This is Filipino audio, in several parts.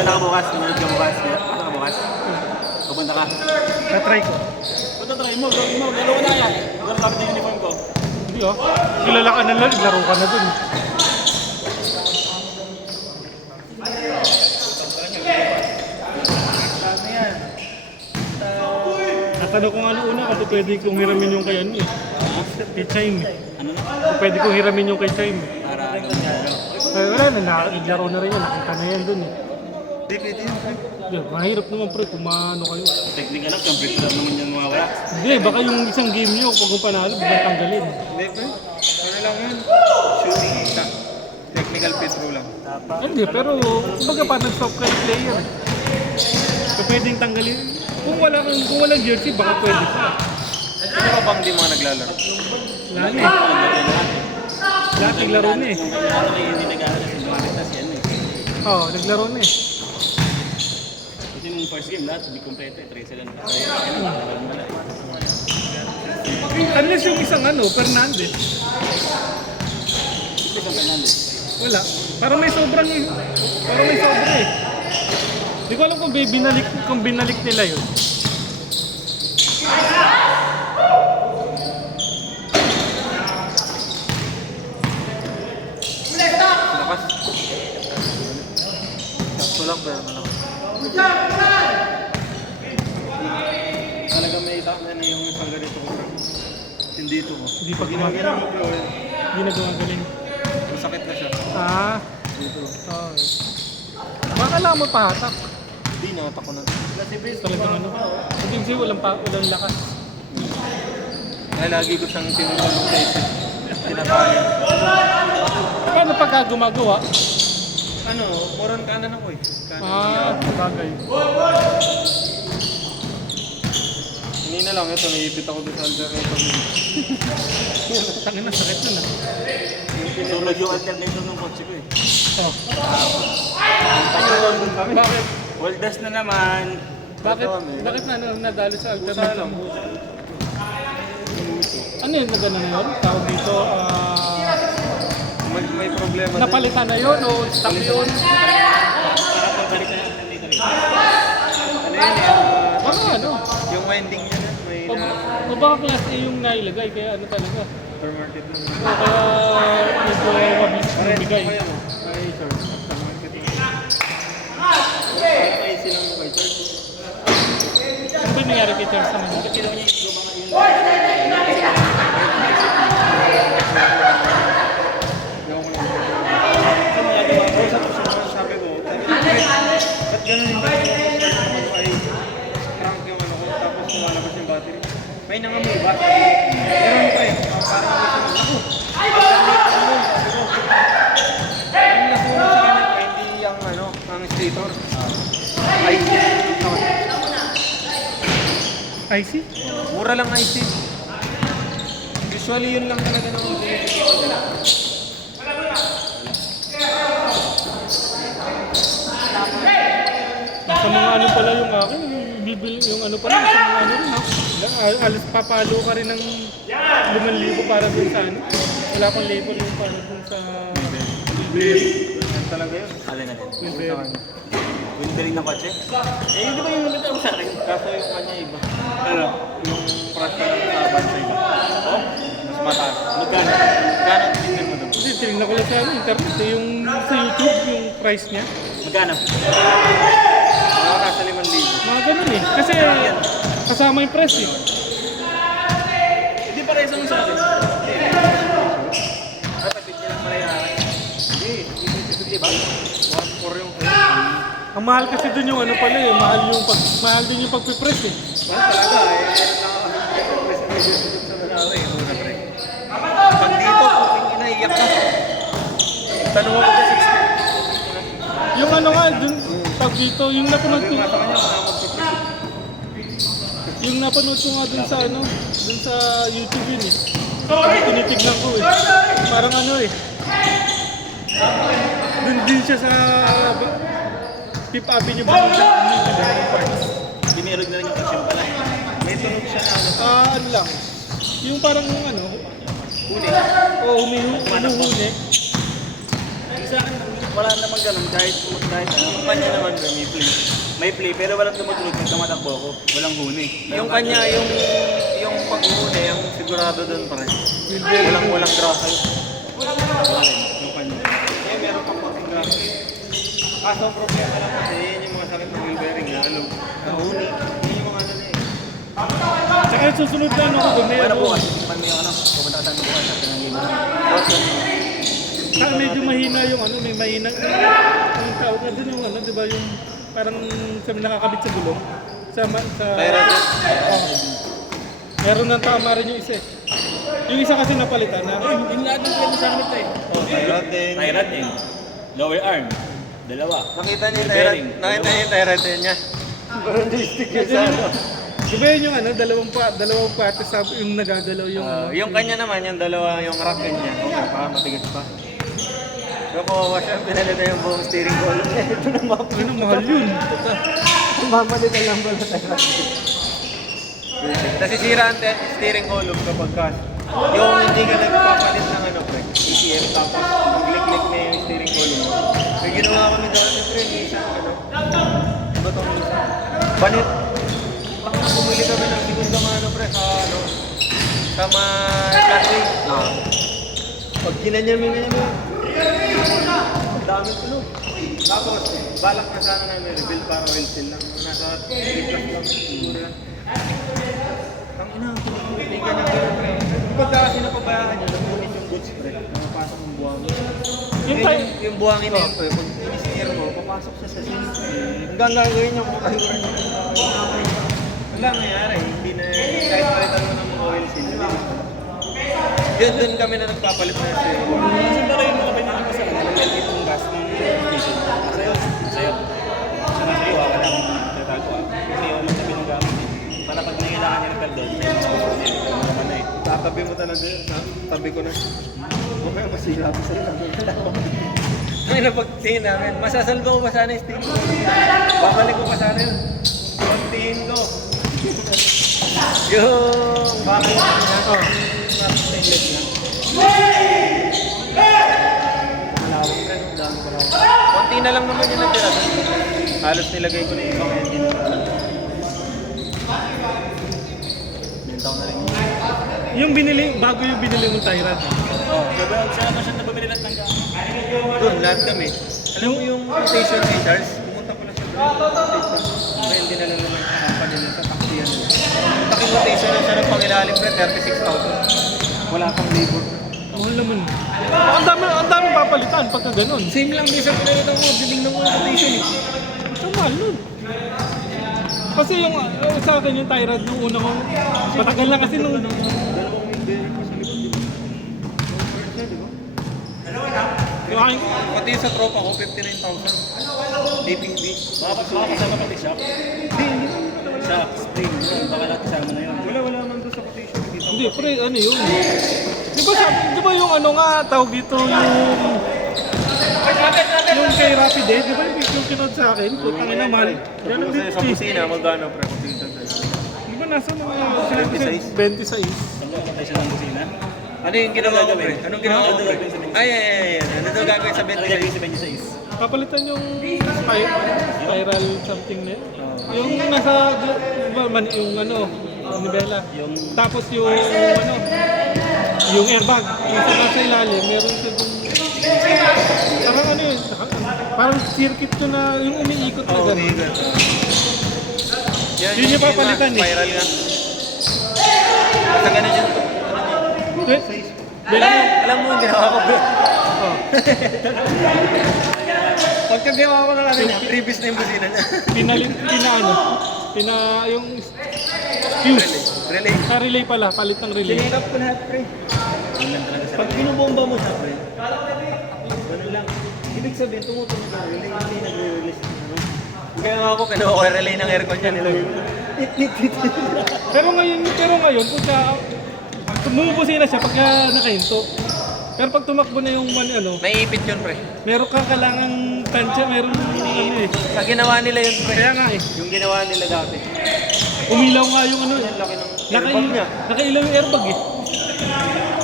Pupunta ka bukas, nanonood ka bukas. Pupunta ka bukas. Pupunta ka. Na-try ko. Punta try mo, gawin mo. Lalo ko na yan. Gawin kapit yung uniform ko. Hindi oh. Kilala ka na lang, laro ka na dun. Natanong ko nga nung una kasi pwede kong hiramin yung kay ano eh. Kay Chaim eh. Ano na? Pwede kong hiramin yung kay Chaim eh. Para ano. Ay, wala na, naglaro na rin yun. Nakita na yan dun eh. Hindi, pwede yun. Yeah, mahirap naman pre kung maano kayo. Technique lang, complete lang naman yan mawawala. Hindi, baka yung isang game nyo, pag kung panalo, biglang tanggalin. Hindi pre, ano lang yun? Shooting isa. Technical free throw lang. Hindi, pero kumbaga pa nag-stop ka yung player. So pwedeng tanggalin. Kung walang jersey, baka pwede pa. Sino ka bang di mga naglalaro? Lalo eh. Lahat naglaro na eh. Kung ano kayo hindi nag-aaral, lumapit na siya eh. Oo, naglaro na eh. Kasi nung first game, lahat hindi kompleto eh. 13 lang. Kaya wala eh. Unless yung isang ano, Fernandez. Hindi ka Fernandez. Wala. Parang may sobra eh. Hindi ko alam kung binalik nila yun. Lakas. Sakto lang pero malakas. Talaga may tama na yung isang ganito ko. Hindi ito mo. Hindi pa Ginagana mo bro. Hindi na gumagaling. Masakit na siya. Ah, Dito. okay. Baka lang mo pahatak. Hindi, nakatak ko na. Talagang ano. Kasi walang lakas. Kaya lagi ko siyang tinutulong sa isip. Tinatayan. Paano pagka gumagawa? Ano, moron kanan ako eh. Ah, bagay. Hindi na lang ito, naiipit ako doon sa alternator. Tangin na, sakit nun ah. Tulog yung alternator ng kotse ko eh. Oh. Bakit? Waldas na naman. Bakit nadali sa Busa alternative? lang, busa. Ano yun, nagano na yun? Tawag dito, May problema din. napalitan na yun o stock yun? Balik na yung alternator eh. Ano yun eh, Ano, ano? yung winding niya na, may O, na o baka class A yung nailagay, kaya ano talaga? supermarket na. O kaya medyo mabilis yung bigay. Kaya mo? Ay, sir. Supermarket na. Ay, silang mo kay sir. Ano ba yung nangyari kay Charles naman? Bakit sila niya yung mga Ewan ko lang. Sa mga gawa ko, sabi ko, ba't ganun yung battery? Ay, crank yung ano ko, tapos lumalabas yung battery. May nangamoy ba? Meron pa eh. Parang ako siya, ako. Ang nakuha sa kanya, hindi yung ano, ang stator. IC. IC? Mura lang IC. Usually yun lang talaga ng pinipigil nila. Sa mga ano pala yung akin, bibili yung ano pala, sa mga ano rin ha. Alas papalo ka rin ng 5,000 para dun sa ano. Wala pang label yung para dun sa... Yan talaga yun. Alin na din. Wilber. Windering ng kotse? Eh, yun di ba yung nabita mo sa akin? Kaso yung kanya iba. Ano? Yung price na nakaban sa iba. Oh? Mas mataas. Magkano? Magkano tinignan mo doon? Kasi tinignan ko lang sa ano, internet eh, yung sa YouTube, yung price niya. Magkano? Mga nasa 5,000. Mga ganun eh. Kasi kasama yung press eh. Hindi pa rin isang sa akin. Ay, pagpit niya lang pala yung akin. Hindi, hindi ba? 1,400 yung Ang mahal kasi dun yung ano pala eh, mahal din yung pagpipress eh. Mahal talaga eh. Nakaka-present sa Manila eh. Muna pre. Pag dito, kung inaiyak ka. Tanong ako sa 60. Yung ano nga, dun, pag dito, yung napanood ko, Sabi sa kanya, kung magpipress. yung napanood ko nga dun sa ano, dun sa YouTube yun eh. Tinitignan ko eh. Parang ano eh. Dun din siya sa Fifth Avenue ba yung parts? Dinirog na rin yung kotse mo pala. May tunog siya na ano. Ano lang. Yung parang ano, Huli. o humuhuli. Yung sa akin, wala namang ganun kahit ano. Yung kanya naman, bro, may play. May play pero walang tumutunog pag tumatakbo ako. Walang huni. Yung kanya, yung pag-uune, yung sigurado doon pa rin. Walang grasa. Wala rin. Yung kanya. Eh, meron pang konting grasa. Kaso ang problema lang kasi, yun yung mga sakit ng wheel bearing na ano, nahuni. Yun yung mga ano na eh. Tsaka susunod na ako doon, Pero meron. bukas, man may ano, pupunta ka tayo bukas sa pinanggina. Saka medyo mahina yung ano, may mahina. Ang tawag na doon yung ano, di ba yung parang sa nakakabit sa gulong. Sa Kaya rin, meron ng tama rin yung isa eh. Yung isa kasi napalitan na. Yung lahat ng pwede sa akin ito eh. Tyrant din. Tyrant din. Lower arm. Dalawa. Nakita niyo yung Bearing. Tyrant, nakita niyo yung Tyrant din niya. Parang stick yun sa ano. Di ba yun yung ano, dalawang pates sa yung nagagalaw yung ano. Yung kanya naman, yung dalawa, yung rack niya. Okay, para matigas pa. Pero kawawa siya, pinala na yung buong steering column niya. Ito na mapa. Ano, mahal yun. Mamalit na lang pala tayo. Nasisira ang steering column kapag ka yung hindi ka nagpapalit ng ano, pre, ECM, tapos magliklik na yung steering column. May ginawa kami dati, pre, yung isang ano, ano ba itong isa? Banit. Baka bumili kami ng segundang ano, pre, sa ano, sa Catway. Pag ginanyan mo ganyan mo, ang daming tunog. Tapos, balak na sana namin rebuild para oil seal lang. Nasa 3 plus lang siguro yan. Ang ina, ang tunog. Hindi ka na gano'n, pre. Pagka kasi napabayaan nyo, nag-unit yung goods, pre. Napapasok yung buhangin. Yung buhangin na yun, pre. Pag in-steer mo, papasok siya sa seal. Hanggang gagawin niya kung kayuran nyo. Wala nangyari. Hindi na, kahit palitan mo ng oil seal, hindi na. Yun, dun kami na nagpapalit na seal. Saan ba rin mga pinili ko sa kanila? Naglalagay itong gas ng station. Sa'yo. Sa'yo. Sa mga sa'yo, wala akong tatago ah. Kasi yung magsabi ng gamit eh. Para pag nangailangan niya ng perdon, may mga kapatid. Naman na eh. Tatabi mo talaga yun. Tabi ko na. Mamaya masira ko sa'yo. May napagtingin namin. Masasalba ko pa sana yung steering ko. Babalik ko pa sana yun. Kontiin ko. Yung bakit na. Stainless na. Malawak na. Ang dami malawak. Konti na lang naman yung natira. Halos nilagay ko na yung ibang engine. Bintaw na rin. Yung binili, bago yung binili mong Tyrant. Oh, siya na siya na bumili lahat ng gamit. Doon, lahat kami. Alam mo yung rotation ni Charles? Pumunta ko na siya doon. Dahil dinala naman sa company nila sa taxiyan nila. Taking rotation na siya ng pangilalim pre, 36,000. Wala pang labor. Mahal naman. Ang dami papalitan pagka ganun. Same lang din sa pinalitan ko, diling ng mga rotation eh. Ang mahal nun. Kasi yung sa akin yung Tyrant yung una kong matagal na kasi nung Dalawang may bearing pa sa likod, di ba? Convert siya, di ba? yung aking Pati yung sa tropa ko, 59,000. APB. Baka kasama pati shop. Hindi. Shop, spring, baka lahat kasama na yun. Wala man doon sa quotation. hindi pre ano yun. Di ba yung ano nga tawag dito yung kay Rapid eh, di ba yung kinod sa akin? Putang ina mahal. Yan ang Sa 50. kusina, magkano pre? Quotation sa Di ba nasa mga 26? 26? Saan mo kapatay siya ng kusina? Ano yung ginawa ko, pre? Anong ginawa ko, pre? Ay. Ano daw gagawin sa Nalagay ko 26? yung 26. Papalitan yung spiral something na yun. Yung nasa yung ano, nibela. Yung Tapos yung ano, yung airbag. Yung sa nasa ilalim, meron siya yung parang ano yun, parang circuit to na yung umiikot na Oo, gano'n. okay. Yun yung papalitan eh. Spiral nga. Basta ganun yun. Alam mo yung ginawa ko, bro. Oh. Pagka ginawa ko na lang yun, previous na yung busina niya. Yung fuse. Relay. Sa relay pala, palit ng relay. Sinilap ko lahat, pre. yun lang talaga sa Pag binubomba mo siya, pre, ganun lang. Ibig sabihin, tumutunog ang relay, hindi nagre-release. Kaya nga ako, kinuha ko yung relay ng aircon niya, nilagay ko. Pero ngayon, kung bumubusin na siya pagka nakahinto. Pero pag tumakbo na yung ano, May ipit yun, pre. meron kang kailangan tansya, meron ano eh. Sa ginawa nila yun, pre. Kaya nga eh, Yung ginawa nila dati. umilaw nga yung ano eh. Ang laki ng airbag niya. Nakailaw yung airbag eh.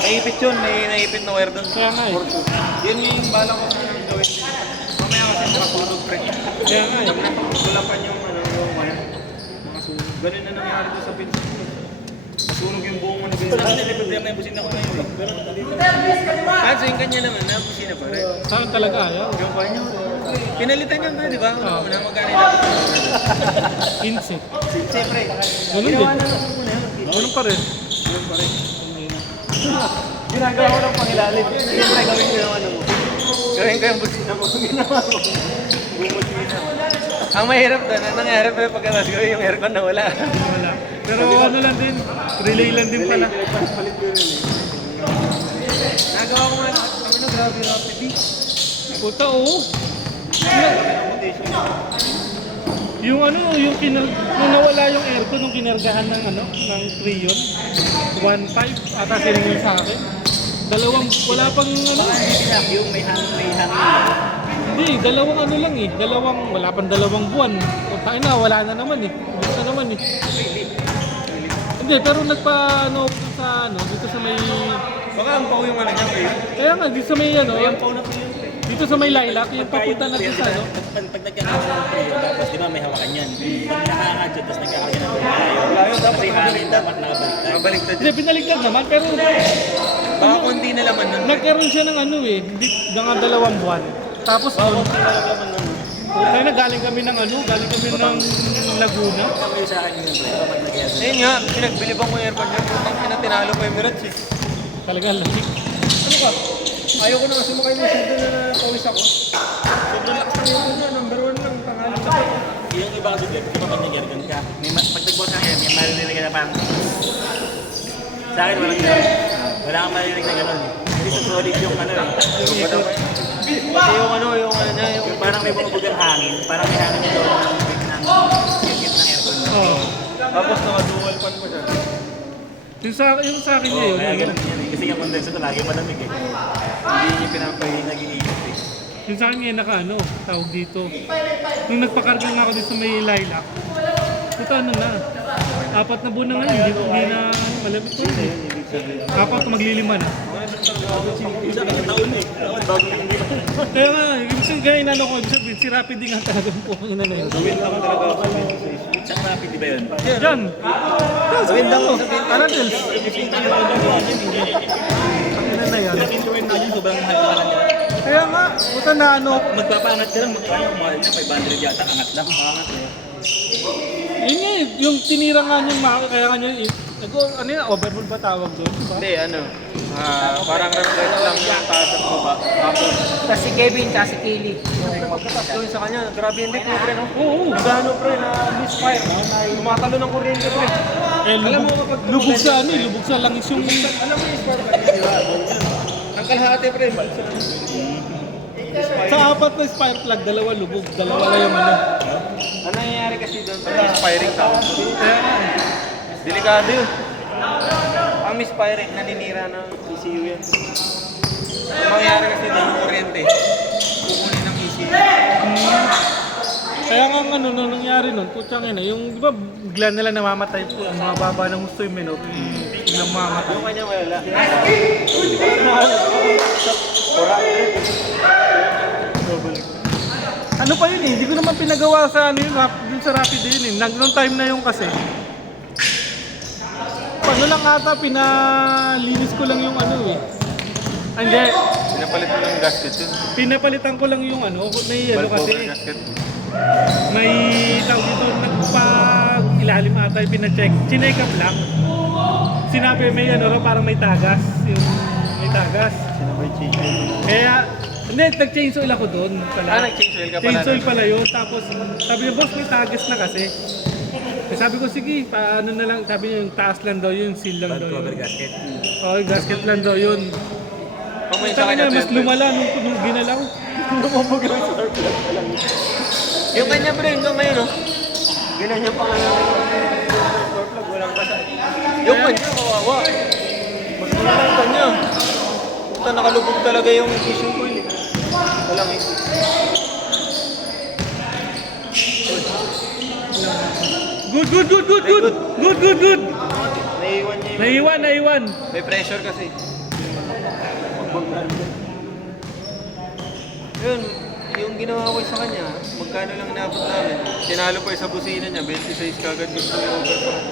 May ipit yun, may naipit na wire doon. Kaya nga eh. Yun yung bala ko sa gawin gawin din. Mamaya kasi nakatulog pre. Kaya nga eh. Wala pa yung yung wire. Nakasunog. Ganun na nangyari doon sa pinsan ko. Nasunog yung buong ano Ito lang din, may problema na yung busina ko ngayon eh. Pero dito. Kaso yung kanya naman, napusin na pa rin. Saan talaga ayaw? Yung pa niya. Pinalitan niya ba, di ba? Oo. Una magkano yung dapat. Inset. Siyempre. Ganun din. Ginawa na lang muna yun. Ganun pa rin. Yun pa rin. Ginagawa ko ng pangilalim. Siyempre gawin ko yung ano mo. Gawin ko yung busina mo. Ginawa mo. Bumusina. Ang mahirap doon, ang nangyari pa yung pagkakas gawin yung aircon na wala. Wala. Pero ano lang din, relay lang din pala. Palit ko rin eh. Nagawa ko nga lahat. Ano, grabe rapid eh. Puta, oo. Yung ano, yung nung nawala yung aircon nung kinargahan ng ano, ng Trion, 1.5 ata siningil sa akin. Wala pang ano, Yung may hangin. hindi, dalawang ano lang eh, wala pang 2 buwan. O tayo na, wala na naman eh, ubos na naman eh. Hindi, pero nagpa, dito sa may, Baka ang pao yung ano niya eh. kaya nga, dito sa may ano, Yung phone na po yun. dito sa may lilac, yung papunta na dito sa ano. Pag nagkakaroon ng trio, tapos di ba may hawakan yan. Pag nakaangad yun, tapos nagkakaroon ng malayo. Malayo, dapat Kasi harin dapat nakabaliktad. Mabaliktad Hindi, pinaligtad naman, pero Baka konti na laman nun. nagkaroon siya ng ano eh, mga 2 buwan. Tapos doon, kaya galing kami ng Laguna. Kami sa akin yun, bro. Kapag nagyari. Ayun nga, pinagbiliban ko yung aircon niya. Putang pinatinalo pa yung Emirates eh. Talaga lamig. Ano ka? Ayaw ko na kasi sumakay mo siya doon na napawis ako. Sobrang lakas na yun na, number 1 lang, pangalan sa Yung iba kasi dito, di ba pag nagyargan ka, pag nagbukas ka ngayon, may maririnig ka na parang... Sa akin, walang gano'n. Wala kang maririnig na gano'n. Hindi sa solid yung ano eh. Pati yung ano niya, Yung parang may bumubugang hangin, parang may hangin yung loob ng circuit ng aircon. Oo. Tapos naka-dual fan ko siya. Yung sa akin niya Oo, yun. kaya ganun yan eh. Kasi yung condenser ko lagi malamig eh. Hindi niya pinapahin, nag-iinit eh. Yung sa akin niya tawag dito. Nung nagpakarga nga ako dito sa may lilac, ito ano na, 4 na buwan na ngayon, hindi na malamig ko yun eh. 4 maglilima na. Isa ka taon eh. Bago yung hindi. Kaya nga, ibig sabihin ko, si Rapid din nga talaga po ang ina na yun. Gawin lang talaga ako. Saan rapid di ba yun? Diyan! Gawin lang ako. Aradels! Ang ina na yan. Gawin na yun, sobrang mahal ka lang nila. Kaya nga, puta na ano, Magpapaangat ka lang, mahal na, 500 yata, angat lang. Angat eh. yun nga eh, yung tinira nga niya, kaya nga niya, ano yun, overhaul ba tawag doon? Diba? Hindi, ano. Parang refresh lang yung taas at baba. Tapos, Tapos si Kevin, tapos si Kaylee. pagkatas gawin sa kanya, grabe yung leak mo pre, no? Oo. Gano pre, na misfire. Tumatalo ng kuryente pre. Eh, Alam mo lubog, kapag lubog sa ano eh, lubog sa langis yung... Alam mo yung spark ba? Di ba? Ang kalahati pre. Sa 4 na spark plug, 2 lubog, 2 lang yung ano. Ano nangyayari kasi doon pag misfiring tawag? Kaya nga eh. Delikado yun. Ang misfiring, naninira ng ECU yan. Ang mangyayari kasi doon ng kuryente, kukunin ng ECU. Kaya nga ang ano, nung nangyari nun, putyang ina, yung, di ba, bigla nila namamatay po, ang mga baba ng gusto yung minor, biglang mamamatay. Yung kanya wala. Ano pa yun eh, hindi ko naman pinagawa sa ano yun, dun sa Rapid yun eh, nung time na yung kasi. Ano lang ata, pinalinis ko lang yung ano eh. Hindi, Pinapalit mo ng gasket yun. pinapalitan ko lang yung ano, may ano Valve kasi, over gasket. may tawag dito, ilalim ata yung pina-check, chinek up lang. Sinabi may ano raw, parang may tagas, yung may tagas. Sinabay change oil. Kaya, hindi, nag-change oil ako doon pala. Nag-change oil ka pala. Change oil pala yun, tapos sabi niya, boss, may tagas na kasi. Eh, sabi ko, sige, paano na lang, sabi niya, yung taas lang daw yun, seal lang daw Cover yun. gasket. Oo, yung gasket lang daw yun. Pag may sa Sabi kanya, niya, mas 12. lumala nung ginalaw. Lumabog lang sa dark lang. Yung kanya pre, hanggang ngayon oh. Ganyan yung pangalan. Door plug, walang basa. Yung kanya, kawawa. Mas wala yung kanya. Puta, nakalubog talaga yung issue ko eh. Walang issue. Good, good, good, good, good. Good, good, good. Naiiwan niya yung... Naiwan, naiwan. May pressure kasi. Yun, yung ginawa ko sa kanya, magkano lang naabot namin. Tinalo pa sa busina niya, 26 kagad gusto yung overpass.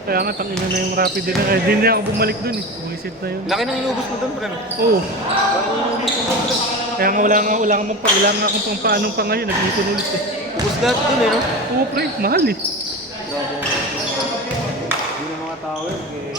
Kaya nga, tangina na yung rapid din. Eh, di na ako bumalik dun eh. Bumisit na yun. Laki nang inubos mo doon, pre. no? Oo. Kaya nga wala nga akong pang paanong pa ngayon. Nag-iipon ulit eh. Ubos lahat doon eh, no? Oo pre, mahal eh. Grabe. Hindi na mga tao yun.